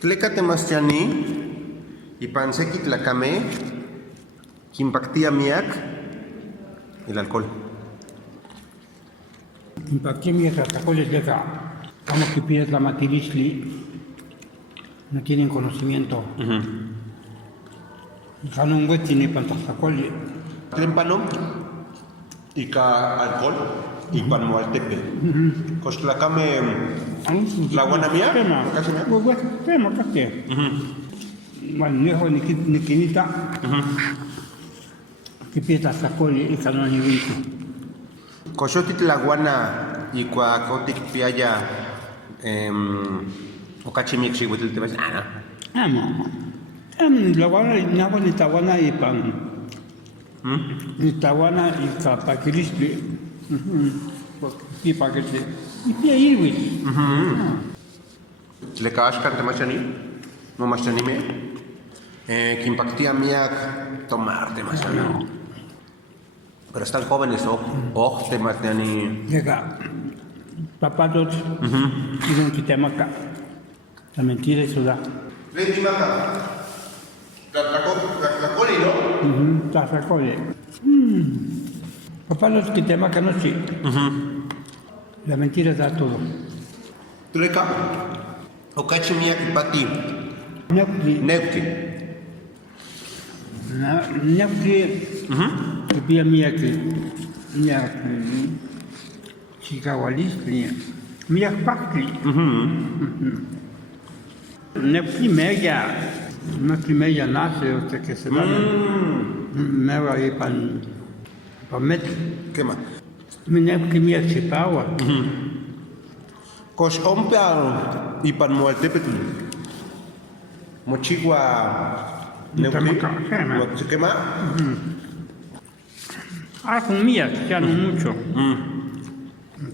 Tlecate mastiani, ipanseki tlacame, quimpactia miac, el alcohol. Impacté mi atracoles de acá. Como que pides la matirishli, no tienen conocimiento. Jano un buen tiene pantasacole. Trempano, ica alcohol, y panmualtepe. Costlacame, la guanamia, casi me. Bueno, tenemos que. Bueno, lejos ni quinita. Que pides sacole y canon y vinco. Cochotit la guana, y cuacotic piaya, ocachimix y huitil te ves. Amo. La guana, nago ni tawana y pan. Ni tawana y capaquirisli. Y paquete. Y pia irwi. Tlecashkan te machani, no machani me. Quimpactia miac, tomarte machani. Pero están jóvenes, ¿no? Oh, te machani. Llega. Papatos. Y no quitemos acá. La mentira es ciudad. Vedi maca. La coli, ¿no? Tasacole. Papatos quitemos acá no sí. La mentira da todo. Tleca. Ocachimiac pati. Nepki. Nepti. Nepki. Que pia mía que. Mía. Chicahualisli. Mía pacli. Nepki media. Nepki media nace, o sea que se da. Me va a ir para meter. ¿Qué más? Mi nepki mía chipawa. Cos ompia y pan mualtepetu. Mochigua. ¿Se quema? Ah, con mía, ya no mucho.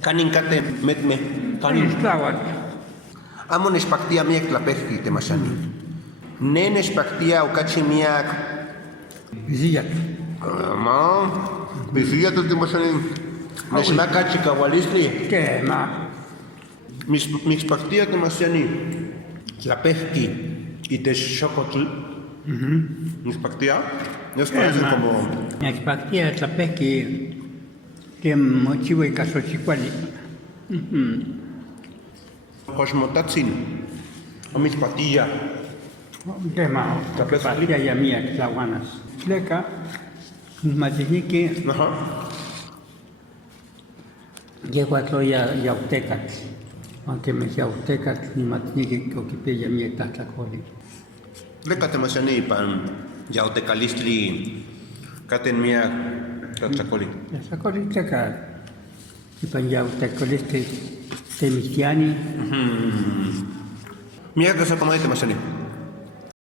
Canincate, metme. Canin esclavas. Amon espactia miak tlapejki te masani. Nen espactia ocachimiac. Zillat. Ma. Pisilla te masani. Nesmaca chicahualisli. ¿Qué más? Mixpactia te masani. Tlapejki y te xocotl. Mixpactia. Nos parecen como. Expactia es la pez que mochivo y caso chicuali. Cosmotatzin. O mixpactia. ¿Qué más? Expactia y a mí, tlahuanas. Leca, matinique, Ajá. llego a toya yautecas. Aunque me sea yautecas, ni matinique que ocupe ya mi tatlacoli. Lecate masani pan. Yautecalistli. Caten mia. Catlacoli. La sacoli teca. Y pan yautecoli que temitiani. Mia que se comete masani.